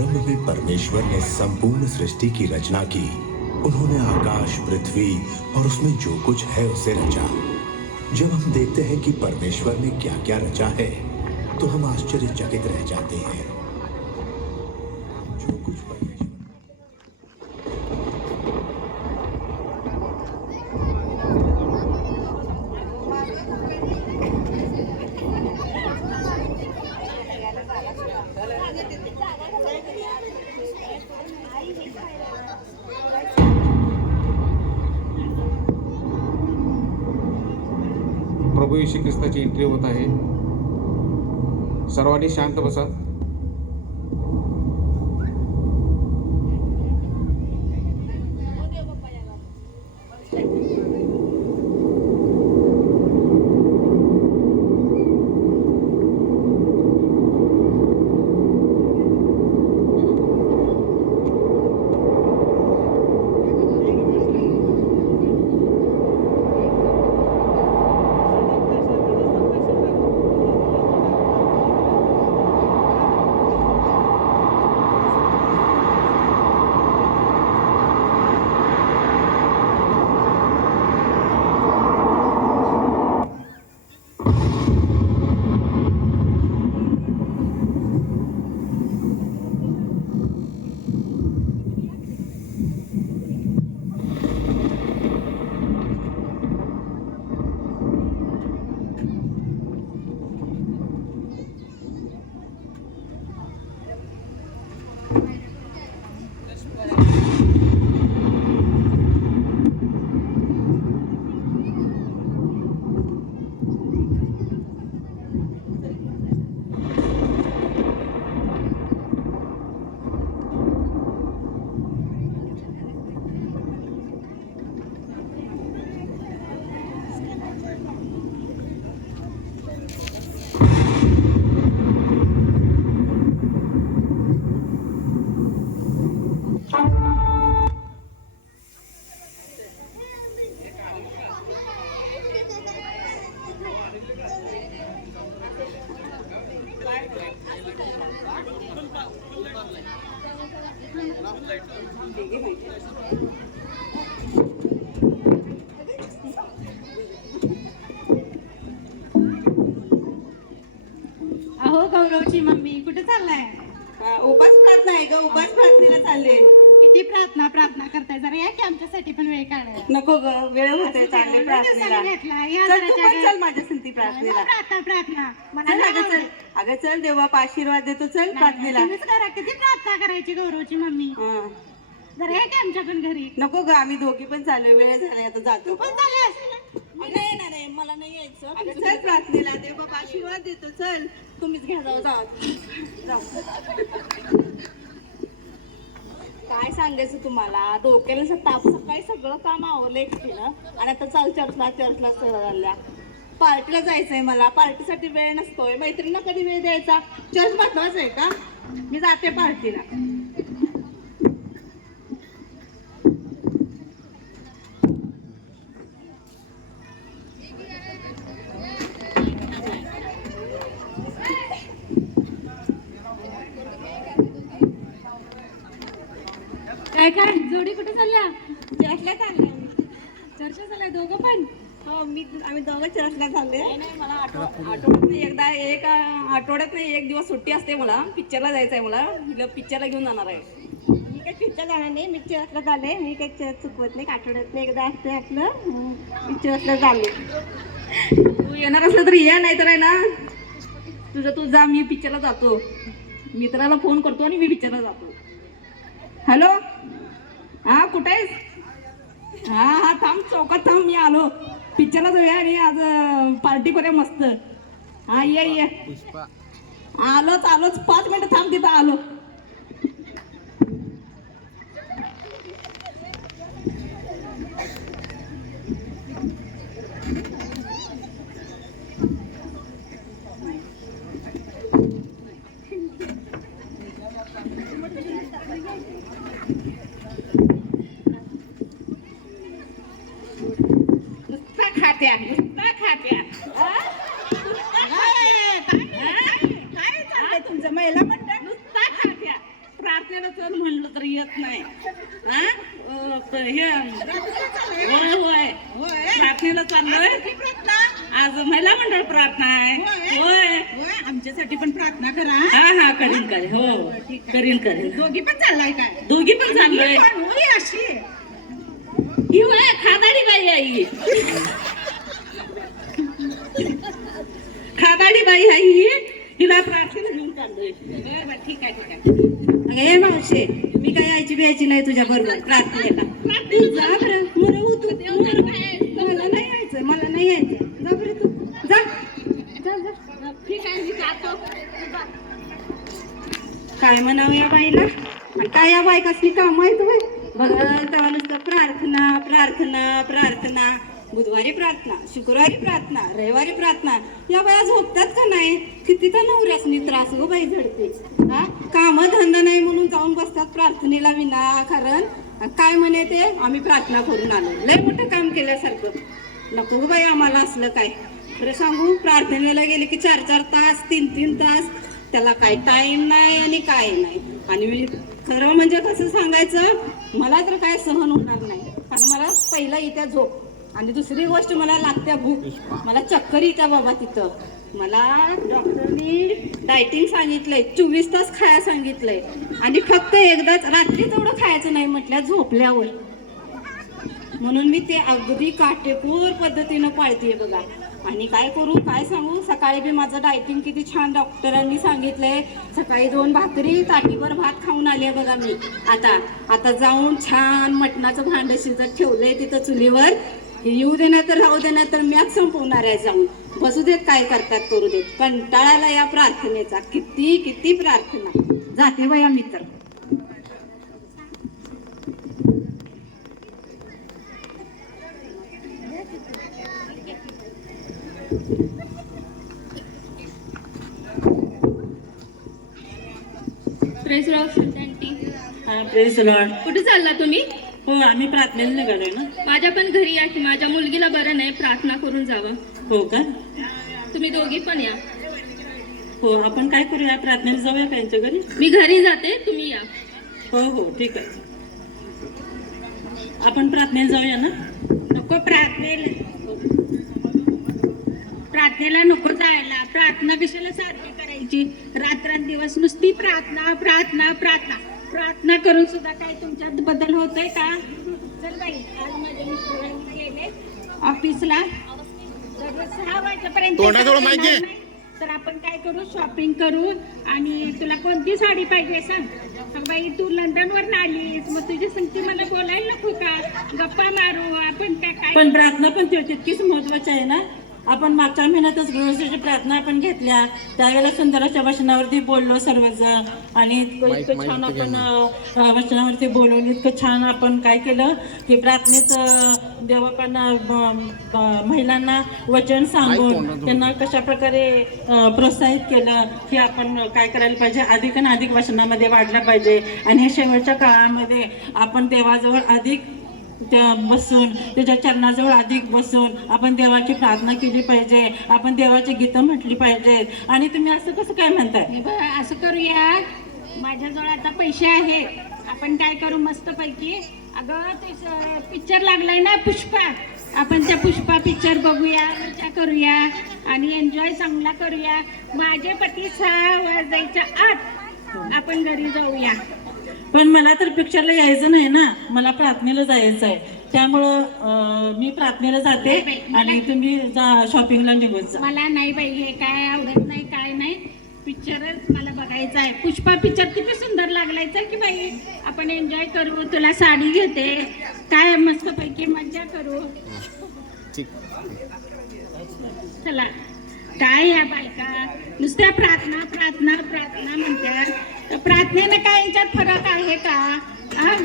प्रारंभ में परमेश्वर ने संपूर्ण सृष्टि की रचना की। उन्होंने आकाश, पृथ्वी और उसमें जो कुछ है उसे रचा। जब हम देखते हैं कि परमेश्वर ने क्या क्या रचा है तो हम आश्चर्यचकित रह जाते हैं। जो कुछ परमेश्वर प्रभू येशू ख्रिस्ताची एंट्री होत आहे। सर्वांनी शांत बसा। अहो गौरवची मम्मी कुठे चाललाय? उपास प्रार्थना आहे ग, उपास प्रार्थनेला चालले। किती प्रार्थना प्रार्थना करताय, जरा या की आमच्यासाठी पण वेळ काढायला। नको ग, वेळ होते चालले प्रार्थनेला। घेतला या चल जरा तू पण चल माझ्या संगती प्रार्थनेला। प्रार्थना प्रार्थना मला चल नाही अगं चल, आवडत. अगं चल देव बाप आशीर्वाद देतो, चल प्रार्थनेला। तुम्हीच करा, किती प्रार्थना करायची गौरवची मम्मी। हं. जरा या की आमच्या पण घरी। नको ग, आम्ही दोघी पण चाललोय, वेळ झालाय आता जातो। पण चालेल. नाही येणार आहे, मला नाही यायचं। अगं चल प्रार्थनेला, देव बाप आशीर्वाद देतो, चल तुम्हीच घ्या जाऊ जाऊ। काय सांगायचं तुम्हाला, डोक्याला असं ताप, सकाळी सगळं काम आवरलं एकटीनं आणि आता चाल चर्चला चालल्या। पार्टीला जायचंय मला, पार्टीसाठी वेळ नसतोय। मैत्रिणींना कधी वेळ द्यायचा? चर्च महत्वाचं आहे का? मी जाते पार्टीला। काय काय जोडी कुठे चालल्या? चर्चला चालले चर्चा चालल्या दोघं पण? हो, आम्ही दोघं चर्चला चालले। नाही मला आठवड्यात एक दिवस सुट्टी असते मला, पिक्चरला जायचं आहे मला, पिक्चरला घेऊन जाणार आहे। मी काही पिक्चर जाणार नाही, मी चर्चला चालले। मी काही चर्च चुकवत नाही, आठवड्यात एकदा असते आपलं, मी चर्चला चालले। तू येणार असलं तरी या, नाही तर आहे ना तू जा, मी पिक्चरला जातो। मित्राला फोन करतो आणि मी पिक्चरला जातो। हॅलो, हा कुठे आहेस? हा थांब, चौकात थांब, मी आलो। पिक्चरला जाऊया आणि आज पार्टी करूया मस्त। हा ये आलोच 5 मिनिटं थांब, तिथं आलो। तर येत नाही हा होय होय प्रार्थनेला चाललोय आज महिला मंडळ प्रार्थना आहे होय आमच्यासाठी पण प्रार्थना करा. हा करीन हो करीन दोघी पण चाललाय काय? दोघी पण चाललोय अशी ही वय खादाडी बाई आई खादाडी बाई आहे ही तिला प्रार्थना घेऊन चाललोय. ठीक आहे अगं ये मावशे मी काय यायची बियायची नाही तुझ्या बरोबर प्रार्थनेला तू जा बरं मला नाही यायचं जा बरं तू जा ठीक आहे मी जातो. काय म्हणावं या बाईला आणि काय या बायकासनी काम माहित होय बघा तेव्हा नुसतं प्रार्थना प्रार्थना प्रार्थना बुधवारी प्रार्थना शुक्रवारी प्रार्थना रविवारी प्रार्थना या बाया झोपतात का नाही किती तर नवऱ्यासनी त्रास गो बाई झडते हा काम धंदा नाही म्हणून जाऊन बसतात प्रार्थनेला विनाकारण काय म्हणे ते आम्ही प्रार्थना करून आलो लय मोठं काम केल्यासारखं नको गो बाई आम्हाला असलं काय खरं सांगू प्रार्थनेला गेले की 4-4 तास 3-3 तास त्याला काय टाइम नाही आणि काय नाही आणि मी खरं म्हणजे कसं सांगायचं मला तर काय सहन होणार नाही कारण मला पहिला येत्या झोप आणि दुसरी गोष्ट मला लागत्या भूक मला चक्कर येत्या बाबा तिथं मला डॉक्टरनी डायटिंग सांगितलंय 24 तास खाया सांगितलंय आणि फक्त एकदाच रात्री तेवढं खायचं नाही म्हटल्या झोपल्यावर म्हणून मी ते अगदी काटेकोर पद्धतीनं पाळते बघा आणि काय करू काय सांगू सकाळी बी माझं डायटिंग किती छान डॉक्टरांनी सांगितलंय सकाळी 2 भाकरी ताटीवर भात खाऊन आले बघा मी आता जाऊन छान मटणाचं भांड शिजत ठेवलंय तिथं चुलीवर येऊ दे ना तर राहू दे ना तर मॅच संपवणार आहे जाऊन बसू देत काय करतात करू देत कंटाळाला या प्रार्थनेचा किती प्रार्थना जाते बाया मी तर प्रेस लॉर्ड संत आंटी. प्रेज लॉर्ड कुठे चालला तुम्ही? हो आम्ही प्रार्थनेला निघालोय ना माझ्या पण घरी या की माझ्या मुलगीला बरं नाही प्रार्थना करून जावं. हो का तुम्ही दोघी पण या. हो आपण काय करूया प्रार्थनेला जाऊया का यांच्या घरी मी घरी जाते तुम्ही या. हो ठीक आहे आपण प्रार्थनेला जाऊया ना नको प्रार्थनेला नको जायला. प्रार्थना कशाला सारखी करायची रात्रंदिवस नुसती प्रार्थना प्रार्थना प्रार्थना प्रार्थना करून सुद्धा काही तुमच्यात बदल होतोय का? चल बाई आज माझ्या मिस्टरांनी गेले ऑफिसला तर 6 वाजेपर्यंत तर आपण काय करू शॉपिंग करू आणि तुला कोणती साडी पाहिजे सांग बाई तू लंडनवर आलीस मग तुझी संगती मला बोलायला नको का गप्पा मारू आपण काय पण प्रार्थना पण तितकीच महत्वाची आहे ना आपण मागच्या महिन्यातच गृहस्थाची प्रार्थना आपण घेतल्या त्यावेळेला सुंदराच्या वचनावरती बोललो सर्वजण आणि इतकं छान आपण वचनावरती बोलवलं इतकं छान आपण काय केलं की प्रार्थनेत देवा पण महिलांना वचन सांगून त्यांना कशा प्रकारे प्रोत्साहित केलं की आपण काय करायला पाहिजे अधिक आणि अधिक वचनामध्ये वाढलं पाहिजे आणि हे शेवटच्या काळामध्ये आपण देवाजवळ अधिक त्या बसून त्याच्या चरणाजवळ अधिक बसून आपण देवाची प्रार्थना केली पाहिजे आपण देवाची गीतं म्हटली पाहिजेत आणि तुम्ही असं कसं काय म्हणताय असं करूया माझ्याजवळ आता पैसे आहेत आपण काय करू मस्त पैकी अगं ते पिक्चर लागलाय ना पुष्पा आपण त्या पुष्पा पिक्चर बघूया विचार करूया आणि एन्जॉय चांगला करूया माझे पती 6 वाजायच्या आत आपण घरी जाऊया. पण मला तर पिक्चरला यायचं नाही ना मला प्रार्थनेला जायचं आहे त्यामुळं मी प्रार्थनेला जाते आणि तुम्ही शॉपिंगला निघून जा. मला नाही बाई हे काय आवडत नाही काय नाही पिक्चरच मला बघायचा आहे. पुष्पा पिक्चर किती सुंदर लागलाय चल की बाई आपण एन्जॉय करू तुला साडी घेते काय मस्त पैकी मज्जा करू चला. काय ह्या बायका नुसत्या प्रार्थना प्रार्थना प्रार्थना म्हणतात तर प्रार्थनेनं काय यांच्यात फरक आहे का?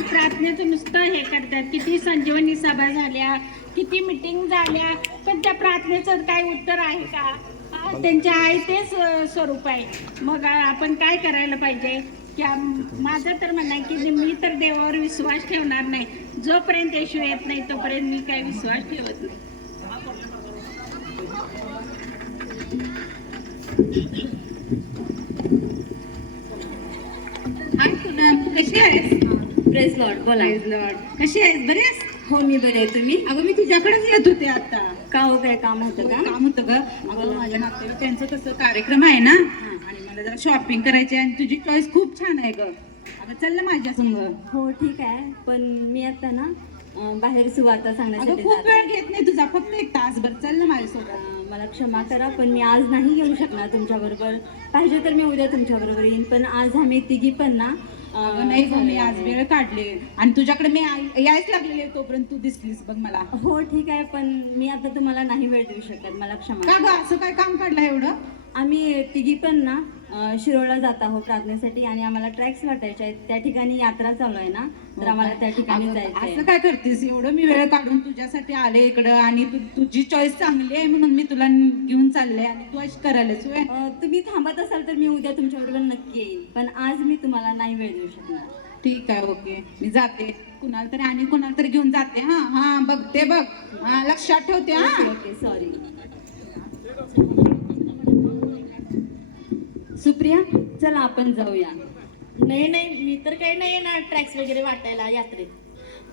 प्रार्थनेचं नुसतं हे करतात किती संजीवनी सभा झाल्या किती मिटिंग झाल्या पण त्या प्रार्थनेचं काय उत्तर आहे का? त्यांच्या आहे तेच स्वरूप आहे. मग आपण काय करायला पाहिजे की माझं तर म्हणणं आहे की मी तर देवावर विश्वास ठेवणार नाही जोपर्यंत येशू येत नाही तोपर्यंत मी काय विश्वास ठेवत नाही. हाय पूनम कशी आहेस? प्रेस लॉर्ड बोला. Praise Lord. कशी आहेस बरी आहेस? हो मी बरे आहे. तुम्ही? अगं मी तुझ्याकडेच येत होते आता. का हो काय काम होतं का? काम होतं ग. अगं माझ्या नातेवाईक त्यांचं कसं कार्यक्रम आहे ना आणि मला जरा शॉपिंग करायची आहे आणि तुझी चॉईस खूप छान आहे ग. अगं चल ना माझ्या संग. हो ठीक आहे, पण मी आता ना बाहेर सुवार्ता अगं सांगण्यासाठी खूप जाते. वेळ घेत नाही तुझा, फक्त 1 तासभर. चल ना माझ्यासोबत. मला क्षमा करा, पण मी आज नाही येऊ शकणार तुमच्याबरोबर. पाहिजे तर मी उद्या तुमच्याबरोबर येईन, पण आज आम्ही तिघी पण ना अगं नाही ग, मी आज वेळ काढली आणि तुझ्याकडे मी यायच लागलेले तोपर्यंत तू दिसलीस बघ मला. हो ठीक आहे, पण मी आता तुम्हाला नाही वेळ देऊ शकत. मला क्षमा का करा. ग असं काय काम काढलं एवढं? आम्ही तिघी पण ना शिरोळला जात आहोत प्रार्थनेसाठी आणि आम्हाला ट्रॅक्स वाटायचे आहेत. त्या ठिकाणी यात्रा चालू आहे ना, तर आम्हाला त्या ठिकाणी अगं, जायचं आहे. असं काय करतेस? एवढं मी वेळ काढून तुझ्यासाठी आले इकडं आणि तुझी चॉईस चांगली आहे म्हणून मी तुला घेऊन चालले आणि तू अशी करायलास होय? तुम्ही थांबत असाल तर मी उद्या तुमच्याबरोबर नक्की येईल, पण आज मी तुम्हाला नाही वेळ देऊ शकणार. ठीक आहे, ओके. मी जाते कुणाला तरी आणि कुणाला तरी घेऊन जाते. हा हा बघते बघ. हा लक्षात ठेवते. हा ओके सॉरी. सुप्रिया, चला आपण जाऊया. नाही नाही, मी तर काही नाही येणार ट्रॅक्स वगैरे वाटायला यात्रेत.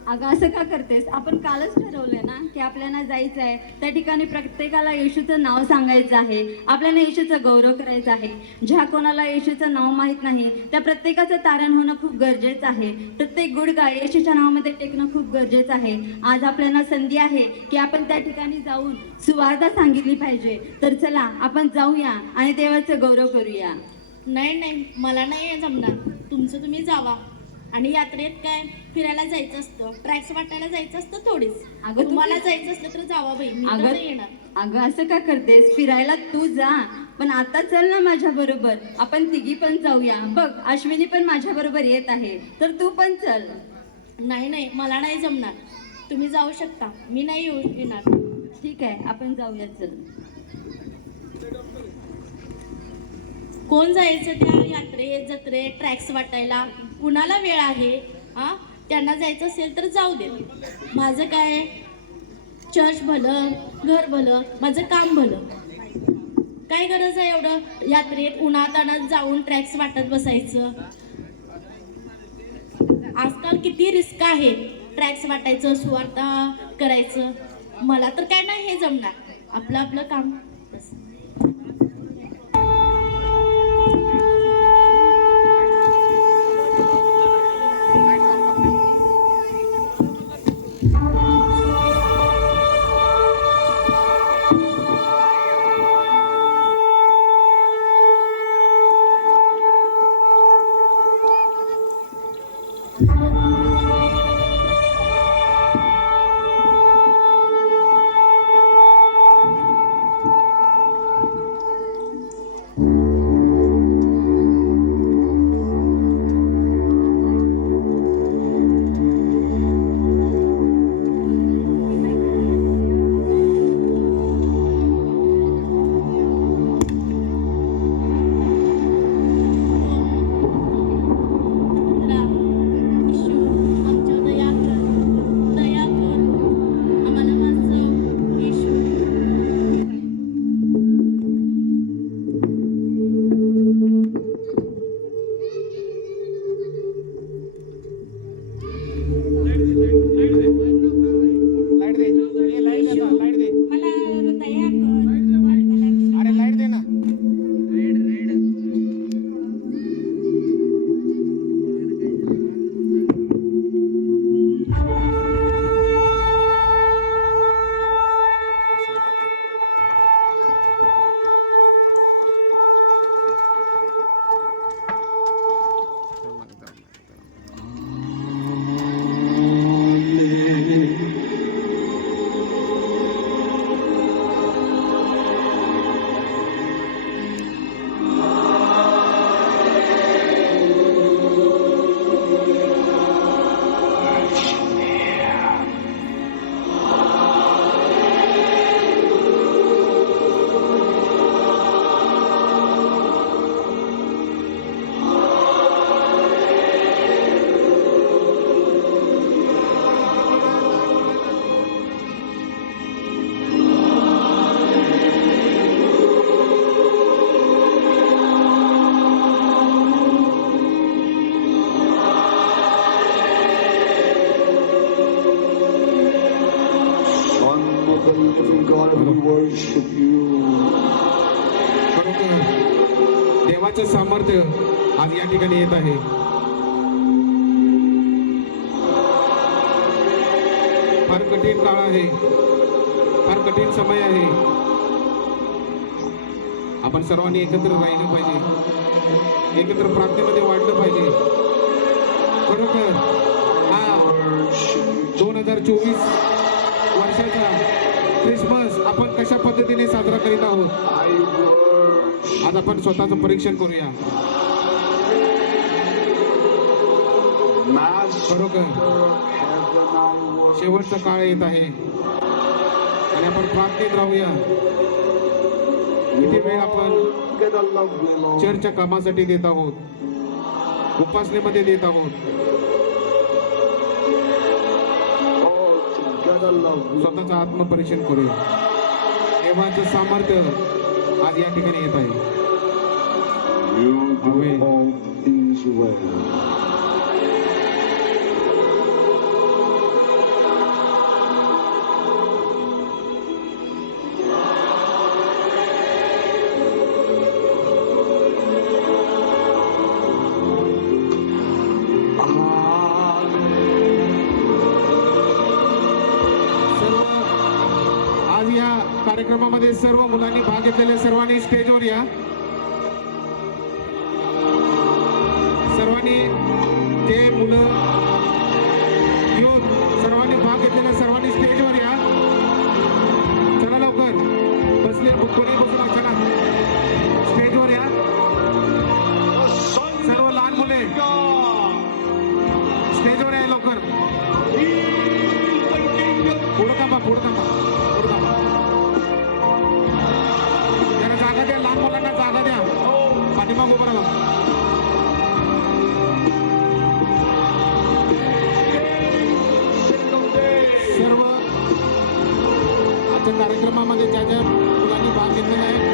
अगं असं का करतेस? आपण कालच ठरवलंय ना की आपल्याला जायचं आहे त्या ठिकाणी. प्रत्येकाला येशूचं नाव सांगायचं आहे, आपल्याला येशूचा गौरव करायचा आहे. ज्या कोणाला येशूचं नाव माहीत नाही त्या प्रत्येकाचं तारण होणं खूप गरजेचं आहे. प्रत्येक गुडघा येशूच्या नावामध्ये टेकणं खूप गरजेचं आहे. आज आपल्याला संधी आहे की आपण त्या ठिकाणी जाऊन सुवार्ता सांगितली पाहिजे. तर चला आपण जाऊया आणि देवाचं गौरव करूया. नाही नाही, मला नाही जमणार. तुमचं तुम्ही जावा. आणि यात्रेत काय फिरायला जायचं असतं, ट्रॅक्स वाटायला जायचं असतं थोडीच. अगं, तुम्हाला जायचं असलं तर जावा बाई, मी तर नाही येणार. अगं असं का करतेस? फिरायला तू जा, पण आता चल ना माझ्या बरोबर. आपण तिघी पण जाऊया. बघ अश्विनी पण माझ्या बरोबर येत आहे, तर तू पण चल. नाही नाही, मला नाही जमणार. तुम्ही जाऊ शकता, मी नाही येणार. ठीक आहे, आपण जाऊया. चल. कोण जायचं त्या यात्रेत जत्रेत ट्रॅक्स वाटायला? कुणाला वेळ आहे? हा, त्यांना जायचं असेल तर जाऊ दे. माझं काय, चर्च भलं, घर भलं, माझं काम भलं. काय गरज आहे एवढं यात्रेत उन्हातानात जाऊन ट्रॅक्स वाटत बसायचं? आजकाल किती रिस्क आहे ट्रॅक्स वाटायचं, सुवार्ता करायचं. मला तर काय नाही हे जमणार. आपलं आपलं काम बस. खरोखर देवाचं सामर्थ्य आज या ठिकाणी येत आहे. फार कठीण काळ आहे, फार कठीण समय आहे. आपण सर्वांनी एकत्र राहिलं पाहिजे, एकत्र प्रार्थनेमध्ये वाढलं पाहिजे. खरोखर हा 2024 वर्षाचा क्रिसमस आपण कशा पद्धतीने साजरा करीत आहोत, आज आपण स्वतःचं परीक्षण करूया. खरोखर शेवटचा काळ येत आहे आणि आपण प्रार्थनेत राहूया. किती वेळ आपण चर्चच्या कामासाठी देत आहोत, उपासनेमध्ये देत आहोत. स्वतःचं आत्मपरीक्षण करूया. देवाचं सामर्थ्य आज या ठिकाणी येत आहे. कार्यक्रमामध्ये सर्व मुलांनी भाग घेतलेले सर्वांनी स्टेजवर या. सर्वांनी जे मुलं येऊन सर्वांनी भाग घेतलेल्या सर्वांनी स्टेजवर या. चला लवकर, बसले कोणी बसू नका, स्टेजवर या. सर्व लहान मुले स्टेजवर या लवकर. पुढं थांबा, पुढं थांबा, पुढं थांबा. जागा द्या, लहान मुलांना जागा द्या. पाठीमाग उभं राहा. सर्व आजच्या कार्यक्रमामध्ये ज्या ज्या मुलांनी भाग घेतलेला आहे